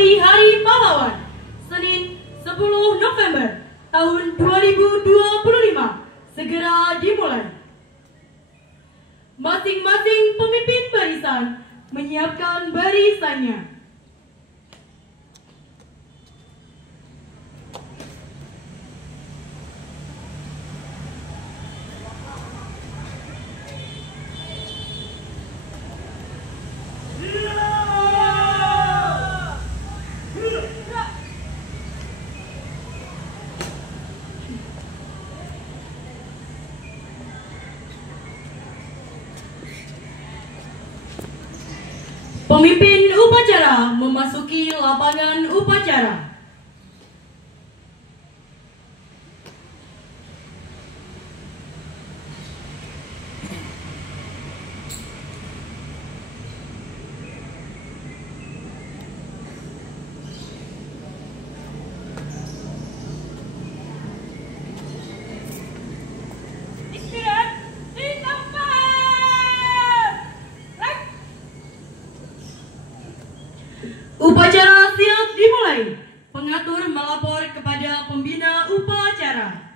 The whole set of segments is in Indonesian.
memperingati Hari Pahlawan, Senin 10 November tahun 2025 segera dimulai. Masing-masing pemimpin barisan menyiapkan barisannya. Pemimpin upacara memasuki lapangan upacara. Upacara siap dimulai. Pengatur melapor kepada pembina upacara.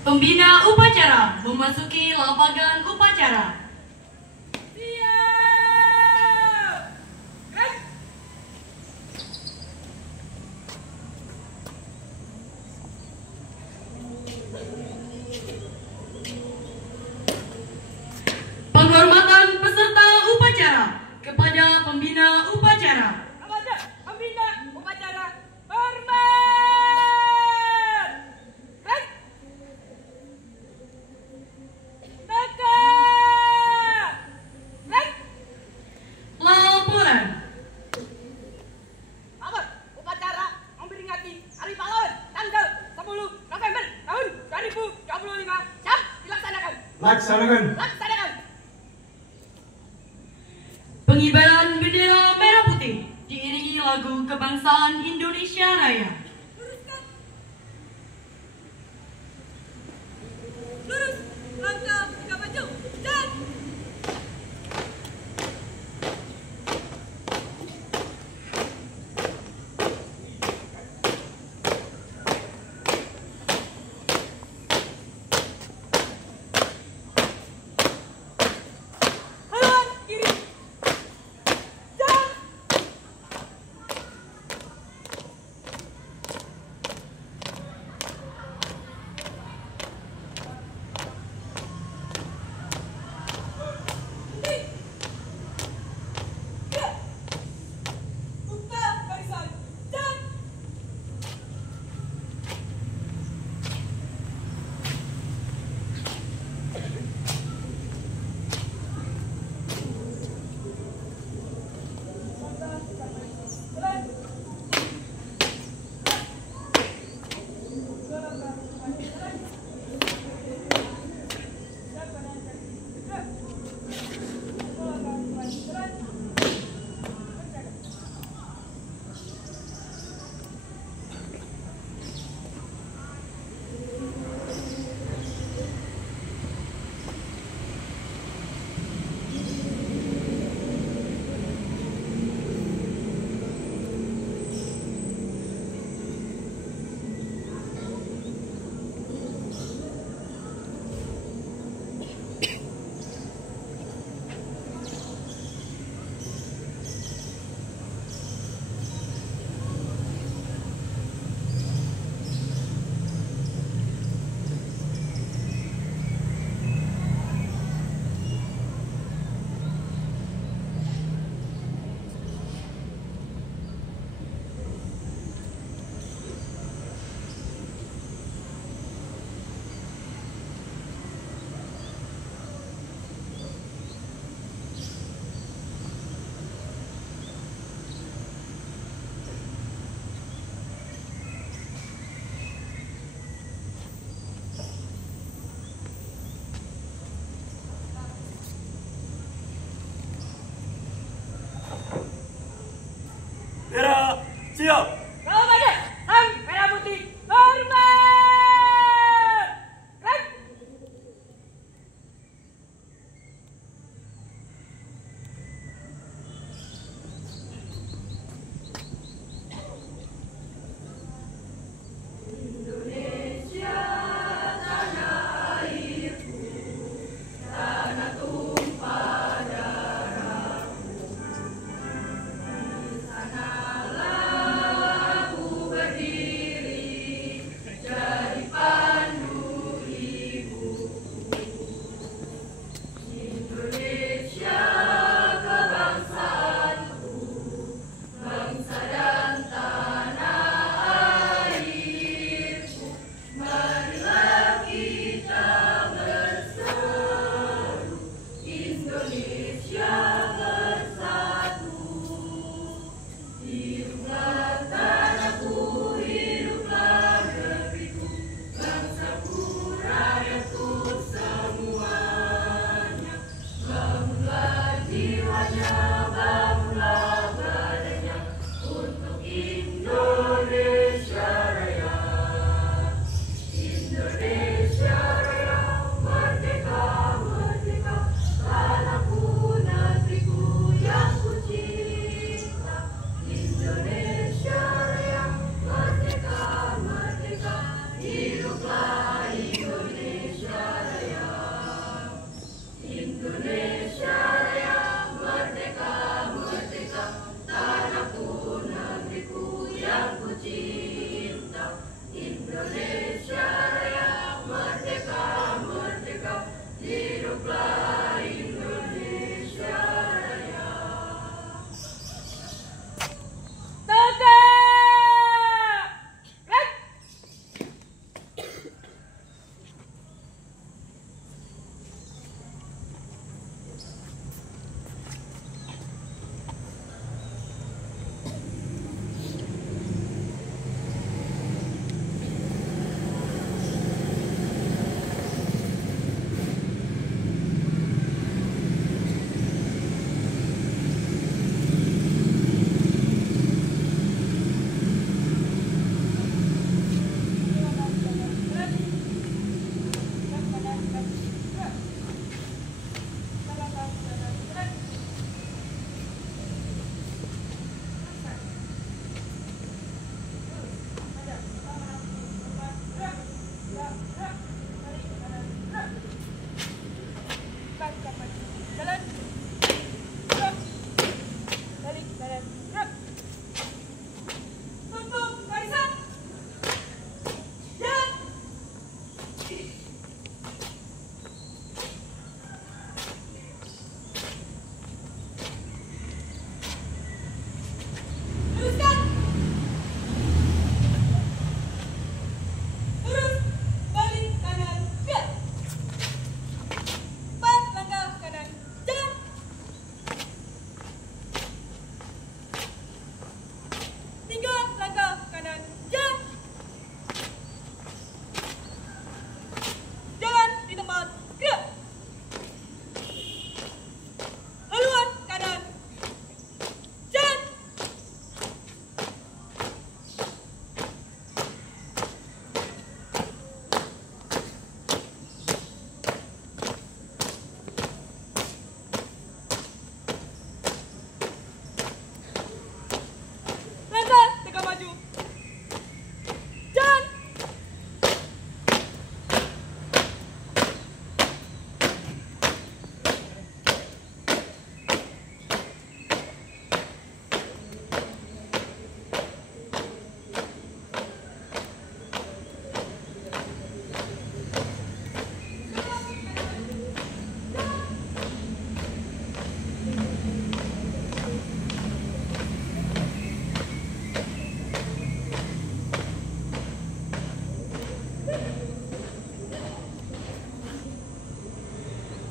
Pembina upacara memasuki lapangan upacara. Penghormatan peserta upacara kepada pembina upacara. Pembina upacara hormat. Laksanakan. Pengibaran bendera merah putih diiringi lagu kebangsaan Indonesia Raya. Lurus, langkah 3 maju, dan Siap. Komandan, sang merah putih, hormat! Kan?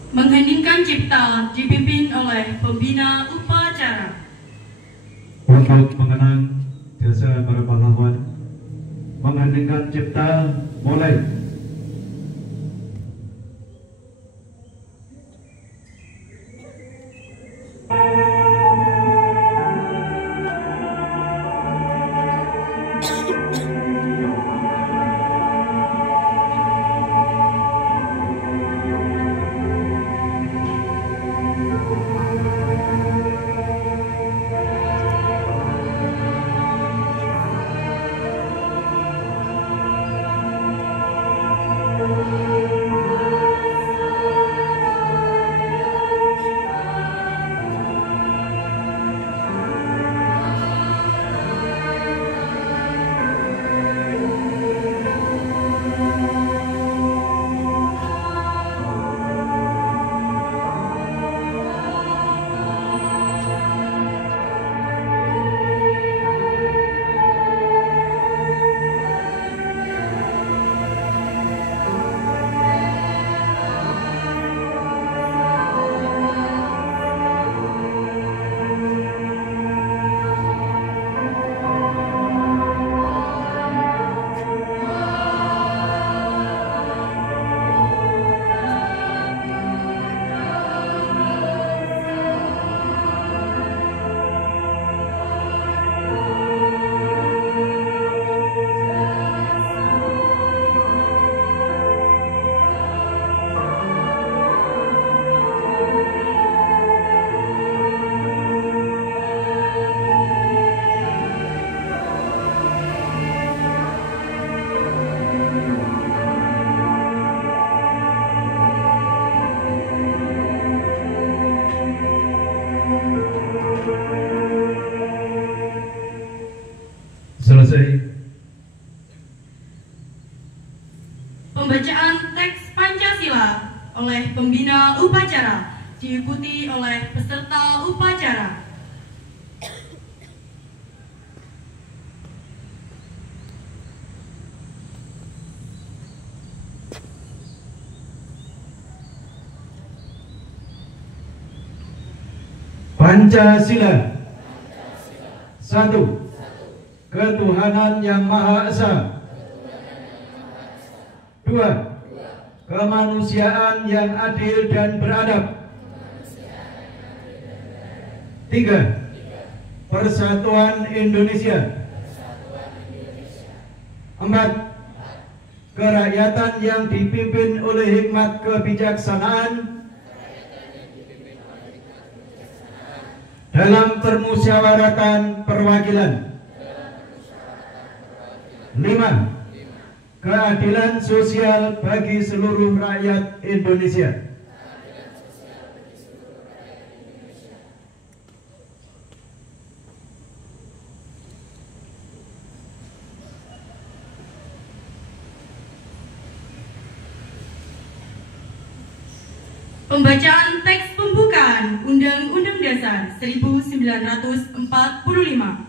Mengheningkan cipta dipimpin oleh pembina upacara. Untuk mengenang jasa para pahlawan, mengheningkan cipta mulai. Selesai. Pembacaan teks Pancasila oleh pembina upacara diikuti oleh peserta upacara. Pancasila. Satu. Ketuhanan Yang Maha Esa. Dua. Kemanusiaan yang adil dan beradab. Tiga. Persatuan Indonesia. Empat. Kerakyatan yang dipimpin oleh hikmat kebijaksanaan dalam permusyawaratan perwakilan. 5. Keadilan sosial bagi seluruh rakyat Indonesia. Pembacaan teks pembukaan Undang-Undang Dasar 1945.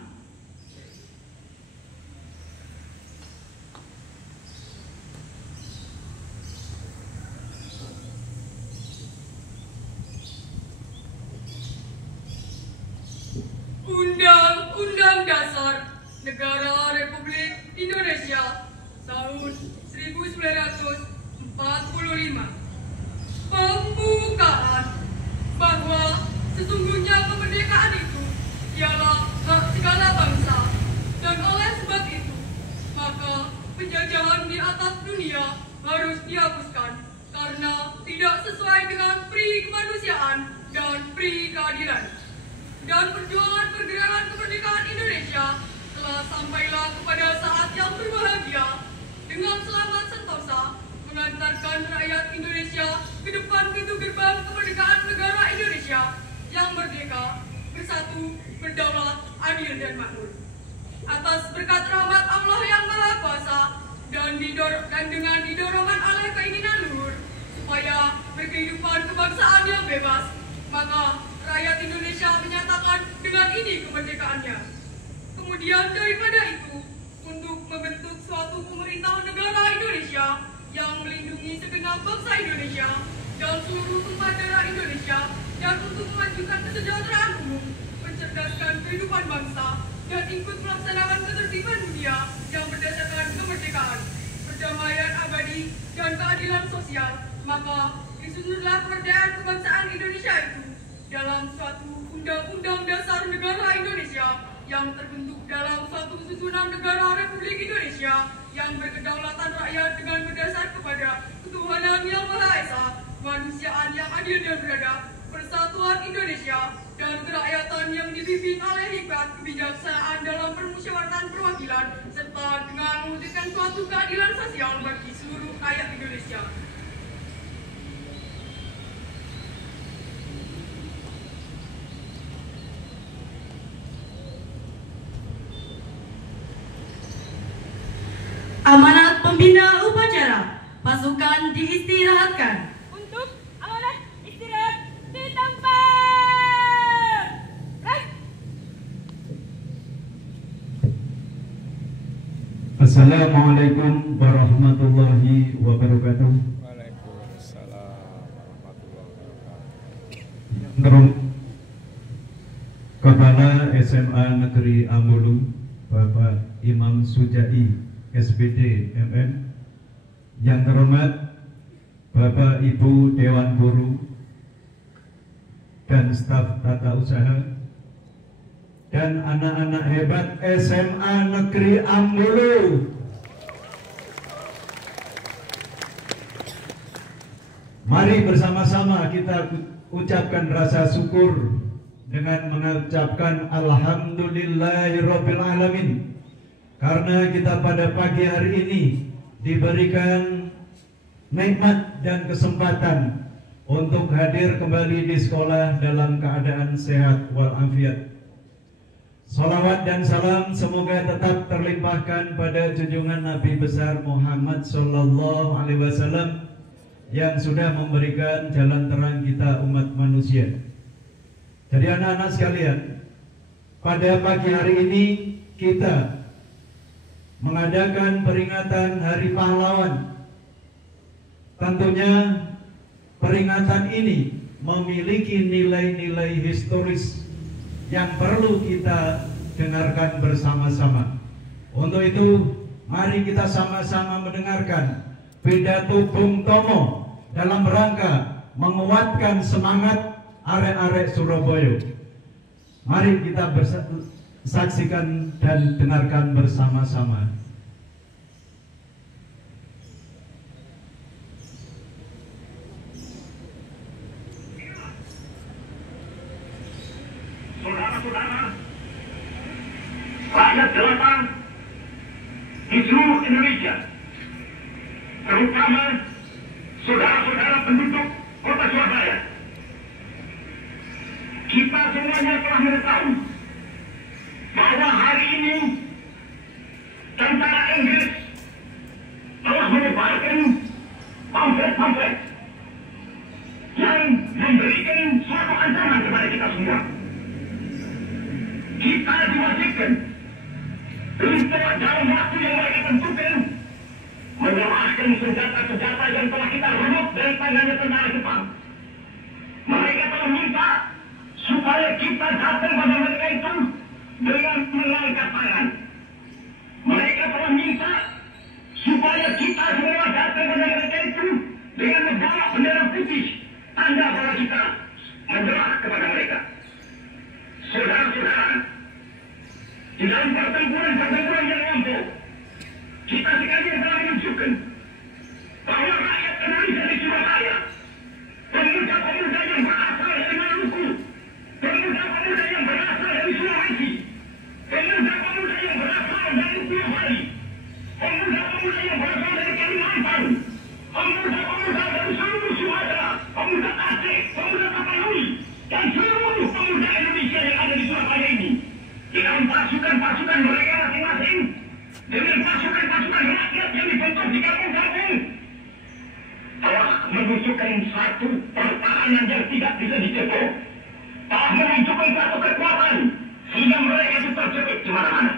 Undang-Undang Dasar Negara Republik Indonesia tahun 1945. Pembukaan bahwa sesungguhnya kemerdekaan itu ialah hak segala bangsa, dan oleh sebab itu maka penjajahan di atas dunia harus dihapuskan karena tidak sesuai dengan pri kemanusiaan dan pri keadilan. Dan perjuangan pergerakan kemerdekaan Indonesia telah sampailah kepada saat yang berbahagia dengan selamat sentosa mengantarkan rakyat Indonesia ke depan pintu gerbang kemerdekaan negara Indonesia yang merdeka, bersatu, berdaulat, adil dan makmur. Atas berkat rahmat Allah yang Maha Kuasa dan dengan didorongan oleh keinginan luhur supaya berkehidupan kebangsaan yang bebas, maka rakyat Indonesia menyatakan dengan ini kemerdekaannya. Kemudian daripada itu, untuk membentuk suatu pemerintahan negara Indonesia yang melindungi segenap bangsa Indonesia dan seluruh tumpah darah Indonesia, dan untuk memajukan kesejahteraan umum, mencerdaskan kehidupan bangsa, dan ikut melaksanakan ketertiban dunia yang berdasarkan kemerdekaan, perdamaian abadi, dan keadilan sosial, maka disusunlah kemerdekaan kebangsaan Indonesia itu dalam suatu Undang-Undang Dasar Negara Indonesia yang terbentuk dalam suatu susunan negara Republik Indonesia yang berkedaulatan rakyat dengan berdasar kepada ketuhanan yang Maha Esa, kemanusiaan yang adil dan beradab, persatuan Indonesia, dan kerakyatan yang dipimpin oleh hikmat kebijaksanaan dalam permusyawaratan perwakilan, serta dengan mewujudkan suatu keadilan sosial bagi seluruh rakyat Indonesia. Amanat pembina upacara, pasukan diistirahatkan. Untuk amanat istirahat di tempat. Baik. Assalamualaikum warahmatullahi wabarakatuh. Waalaikumsalam warahmatullahi wabarakatuh. Kepala SMA Negeri Ambulu, Bapak Imam Sujai, SPD MM. Yang terhormat Bapak Ibu Dewan Guru dan staf tata usaha dan anak-anak hebat SMA Negeri Ambulu. Mari bersama-sama kita ucapkan rasa syukur dengan mengucapkan Alhamdulillahirabbil alamin, karena kita pada pagi hari ini diberikan nikmat dan kesempatan untuk hadir kembali di sekolah dalam keadaan sehat walafiat. Salawat dan salam semoga tetap terlimpahkan pada junjungan Nabi besar Muhammad Sallallahu Alaihi Wasallam yang sudah memberikan jalan terang kita umat manusia. Jadi anak-anak sekalian, pada pagi hari ini kita mengadakan peringatan Hari Pahlawan. Tentunya peringatan ini memiliki nilai-nilai historis yang perlu kita dengarkan bersama-sama. Untuk itu, mari kita sama-sama mendengarkan pidato Bung Tomo dalam rangka menguatkan semangat arek-arek Surabaya. Mari kita saksikan dan dengarkan bersama-sama. Saudara-saudara, rakyat jelata di seluruh Indonesia, terutama saudara-saudara penduduk kota Surabaya, kita semuanya telah mengetahui bahwa hari ini tentara Inggris telah menyebarkan pamflet-pamflet yang memberikan suatu ancaman kepada kita semua. Kita diwajibkan untuk dalam waktu yang mereka tentukan menyerahkan senjata-senjata yang telah kita rebut dari tangannya tentara Jepang. Mereka telah minta supaya kita datang pada mereka itu dengan mengangkat tangan. Mereka telah minta supaya kita semua datang pada mereka itu dengan membawa bendera putih, tanda bahwa kita menyerah kepada mereka. Saudara-saudara, di dalam pertempuran yang lampau, kita sekalian telah menunjukkan bahwa rakyat Indonesia di Surabaya, pemuda-pemuda yang berasal dari Maluku, pemuda-pemuda yang berasal dari Sulawesi, pemuda-pemuda yang berasal dari Pulau Bali, pemuda-pemuda yang berasal dari Kalimantan, pemuda-pemuda dari seluruh Sumatera, pemuda Aceh, pemuda Tapanuli, dan seluruh pemuda Indonesia yang ada di Surabaya ini, dengan pasukan-pasukan mereka masing-masing, dengan pasukan-pasukan rakyat yang dibentuk di kampung-kampung, telah menunjukkan satu pertahanan yang tidak bisa dijebak, telah menunjukkan satu kekuatan sehingga mereka itu terjepit di mana-mana.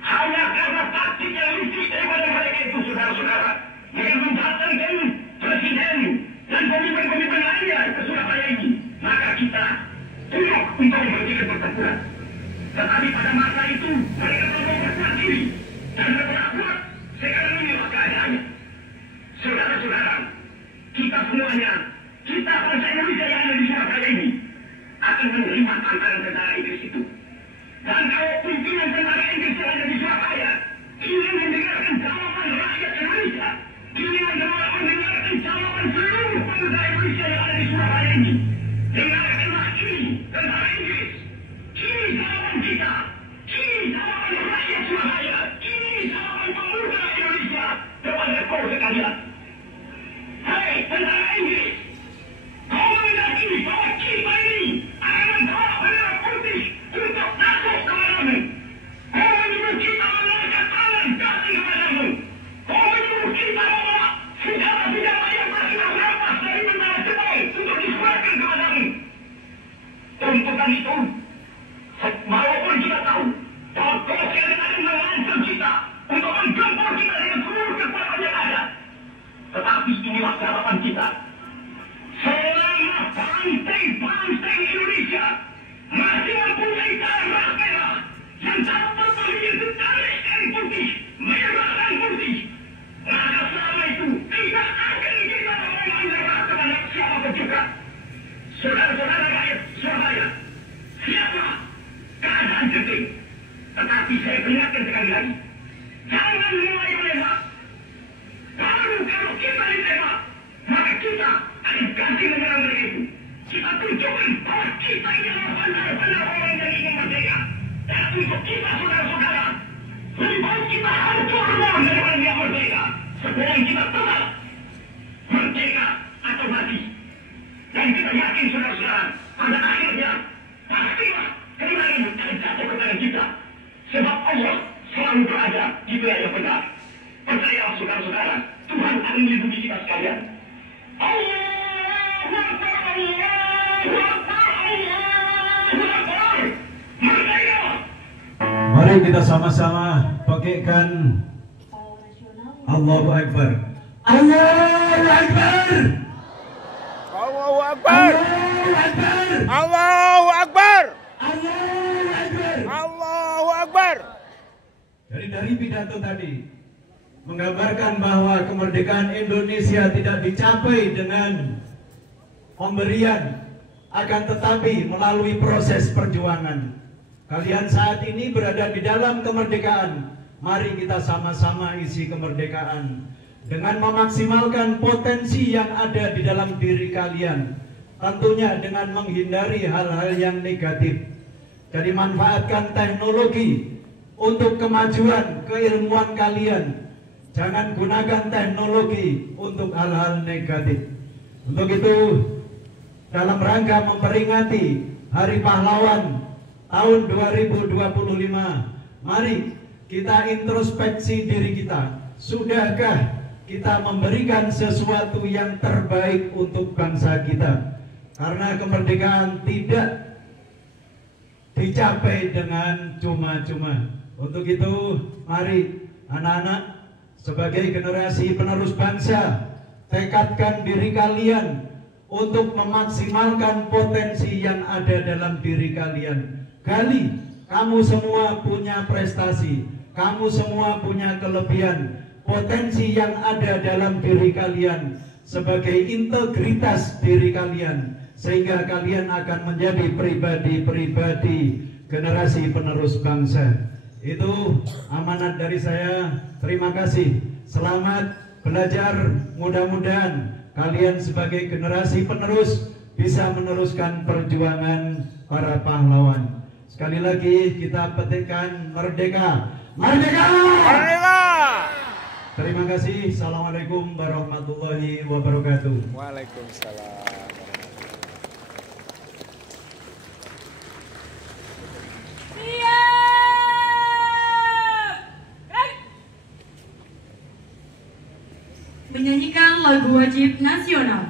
Hanya karena taktik yang licik daripada mereka itu, saudara-saudara, dengan mendatangkan presiden dan pemimpin-pemimpin lainnya ke Surabaya ini, maka kita tunduk untuk menghentikan pertempuran. Tetapi pada masa itu mereka telah memperkuat diri dan berbuat sekarang inilah keadaannya. Saudara-saudara, kita semuanya, kita bangsa Indonesia yang ada di Surabaya ini akan menerima tantangan tentara Inggris itu. Dan kalau pimpinan tentara Inggris yang ada di Surabaya ingin mendengarkan jawaban rakyat Indonesia, ingin mendengarkan jawaban seluruh pemuda Indonesia yang ada di Surabaya ini, dengarkanlah ini tentara Inggris. Ini jawaban kita, ini jawaban rakyat Surabaya, ini jawaban pemuda Indonesia kepada kau sekalian. Hei tentara Inggris, kau menghendaki bahwa kita ini akan membawa bendera putih untuk masuk kepadamu. Kau menyuruh kita mengangkat tangan kasih kepadamu. Kau menyuruh kita membawa senjata-senjata yang masih rampas dari tentara Jepang untuk diserahkan kepadamu. Tuntutan itu, walaupun kita tahu bahwa kau sekalian akan mengancam kita untuk menggempur kita dengan seluruh kekuatan yang ada, tetapi inilah harapan kita. Selama banteng Indonesia masih mempunyai darah merah yang dapat memiliki garis dan putih, merah dan putih, maka selama itu tidak akan kita mau menyerah kepada siapapun juga. Saudara-saudara rakyat Surabaya, siapa keadaan genting, tetapi saya peringatkan sekali lagi, jangan mulai menembak. Kalau kita ditembak, maka kita akan ganti menyerang mereka itu. Kita tunjukkan bahwa kita ini adalah benar-benar orang yang ingin merdeka. Dan untuk kita, saudara-saudara, lebih baik kita hancur duluan daripada dia merdeka, sebelum kita tetap merdeka atau mati. Dan kita yakin, saudara-saudara, pada akhirnya pastilah kemenangan akan jatuh Sebab Allah selalu berada di wilayah benar. Percayalah saudara-saudara, Tuhan akan melindungi kita sekalian. Allahu Akbar, Allahu Akbar, Allahu Akbar. Merdeka! Mari kita sama-sama pakaikan Allahu Akbar. Allahu Akbar. Allahu Akbar. Allahu Akbar. Allahu Akbar. Allahu Akbar. Allahu Akbar. Dari pidato tadi menggambarkan bahwa kemerdekaan Indonesia tidak dicapai dengan pemberian, akan tetapi melalui proses perjuangan. Kalian saat ini berada di dalam kemerdekaan. Mari kita sama-sama isi kemerdekaan dengan memaksimalkan potensi yang ada di dalam diri kalian. Tentunya dengan menghindari hal-hal yang negatif. Jadi manfaatkan teknologi untuk kemajuan keilmuan kalian. Jangan gunakan teknologi untuk hal-hal negatif. Untuk itu, dalam rangka memperingati Hari Pahlawan tahun 2025, mari kita introspeksi diri kita. Sudahkah kita memberikan sesuatu yang terbaik untuk bangsa kita? Karena kemerdekaan tidak dicapai dengan cuma-cuma. Untuk itu, mari anak-anak sebagai generasi penerus bangsa, tekadkan diri kalian untuk memaksimalkan potensi yang ada dalam diri kalian. Gali, kamu semua punya prestasi, kamu semua punya kelebihan, potensi yang ada dalam diri kalian sebagai integritas diri kalian, sehingga kalian akan menjadi pribadi-pribadi generasi penerus bangsa. Itu amanat dari saya. Terima kasih. Selamat belajar. Mudah-mudahan kalian sebagai generasi penerus bisa meneruskan perjuangan para pahlawan. Sekali lagi kita petikkan merdeka. Merdeka! Merdeka! Terima kasih. Assalamualaikum warahmatullahi wabarakatuh. Waalaikumsalam. Menyanyikan lagu wajib nasional.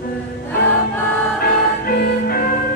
Betapa hatiku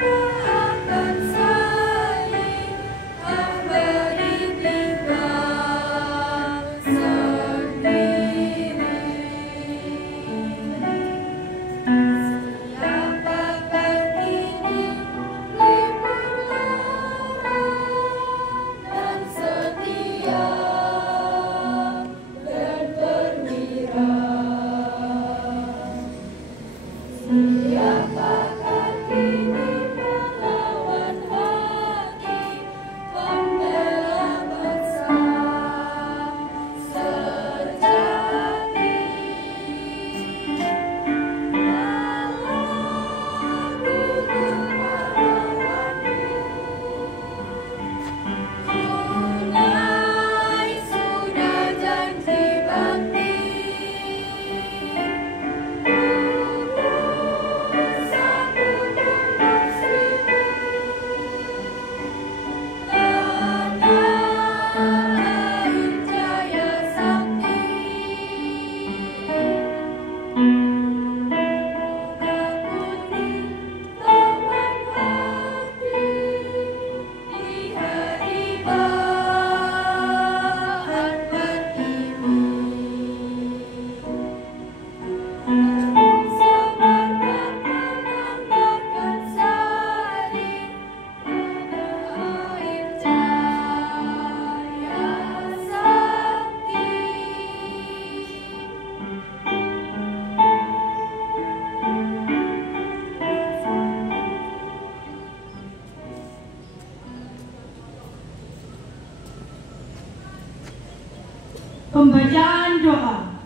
Pembacaan doa.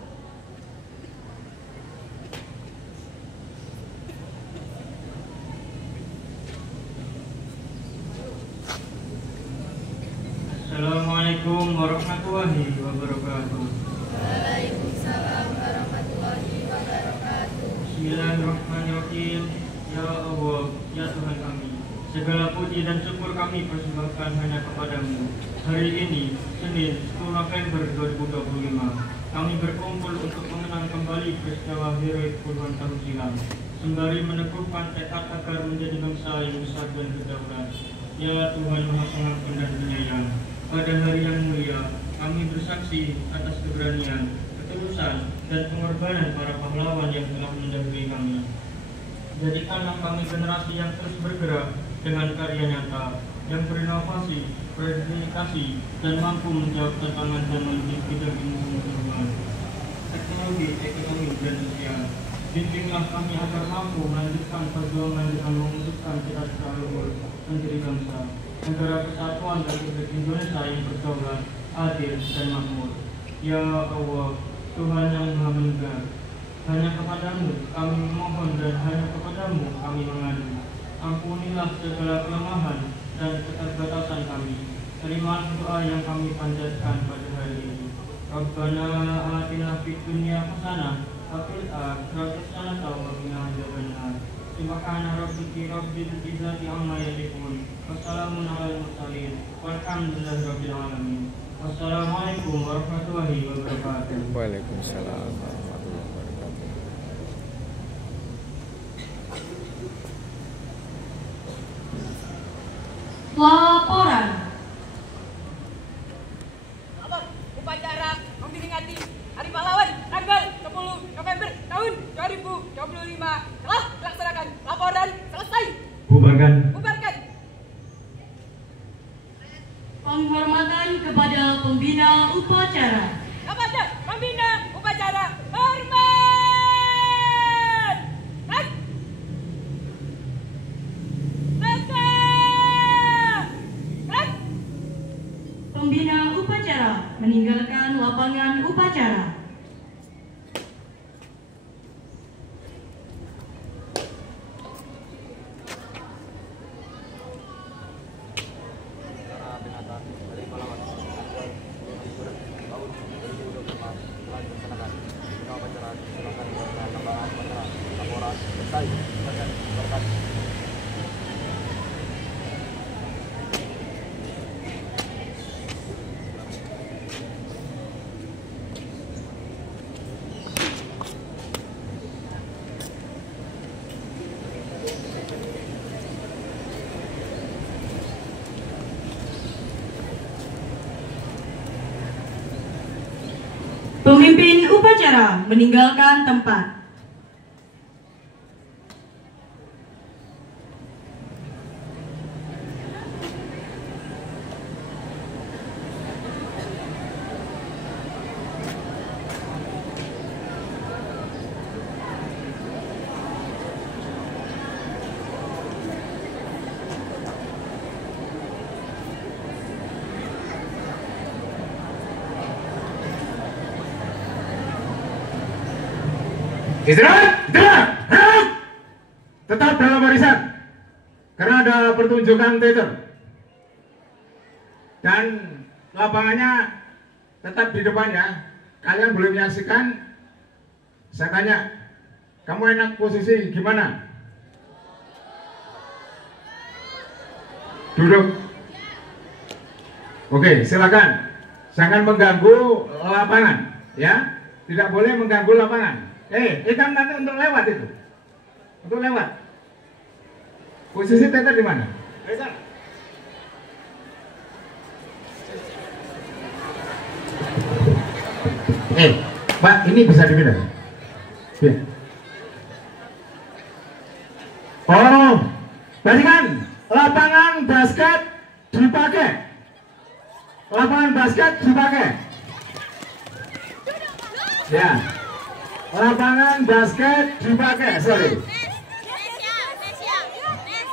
Assalamualaikum warahmatullahi wabarakatuh. Waalaikumsalam warahmatullahi wabarakatuh. Bismillahirrahmanirrahim. Ya Allah, ya Tuhan kami, segala puji dan syukur kami persembahkan hanya kepadamu. Hari ini, Senin 10 November 2025, kami berkumpul untuk mengenang kembali peristiwa heroik puluhan tahun silam, sembari meneguhkan tekad agar menjadi bangsa yang besar dan berdaulat. Ya Tuhan Maha Pengampun dan Penyayang, pada hari yang mulia, kami bersaksi atas keberanian, ketulusan, dan pengorbanan para pahlawan yang telah mendahului kami. Jadikanlah kami generasi yang terus bergerak dengan karya nyata, yang berinovasi, berdedikasi, dan mampu menjawab tantangan zaman di bidang ilmu pengetahuan, teknologi, ekonomi, dan sosial. Bimbinglah kami agar mampu melanjutkan perjuangan dengan mewujudkan cita-cita luhur menjadi bangsa, negara kesatuan dan republik Indonesia yang berdaulat, adil, dan makmur. Ya Allah, Tuhan yang Maha Mendengar, hanya kepadamu kami memohon dan hanya kepadamu kami mengadu. Ampunilah segala kelemahan dan keterbatasan kami. Terimalah doa yang kami panjatkan pada hari ini. Rabbana atina fid dunya hasanah wa fil akhirati hasanah wa qina adzabannar. Subhana rabbika rabbil izzati amma yasifun. Wassalamun alal mursalin. Walhamdulillahi rabbil alamin. Wassalamualaikum warahmatullahi wabarakatuh. Waalaikumsalam warahmatullahi wabarakatuh. Laporan. Upacara memperingati Hari Pahlawan tanggal 10 November tahun 2025 telah dilaksanakan. Laporan selesai. Bubarkan. Bubarkan. Penghormatan kepada pembina upacara. Kepada pembina upacara hormat. Baik. Tegak. Baik. Pembina upacara meninggalkan lapangan upacara. Pemimpin upacara meninggalkan tempat. Istirahat, tetap dalam barisan karena ada pertunjukan teater dan lapangannya tetap di depannya. Kalian boleh menyaksikan. Saya tanya, kamu enak posisi gimana? Duduk. Oke, silakan. Jangan mengganggu lapangan, ya. Tidak boleh mengganggu lapangan. Ikan nanti untuk lewat itu. Untuk lewat. Posisi teater di mana? Pak, ini bisa dipindah. Ya. Oh, berarti kan lapangan basket dipakai. Lapangan basket dipakai. Ya. Lapangan basket dipakai, sorry.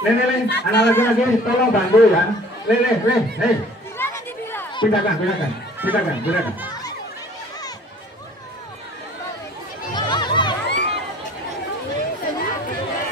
Lele, anak laki-laki tolong bantu ya. Lele, pindahkan. Saudara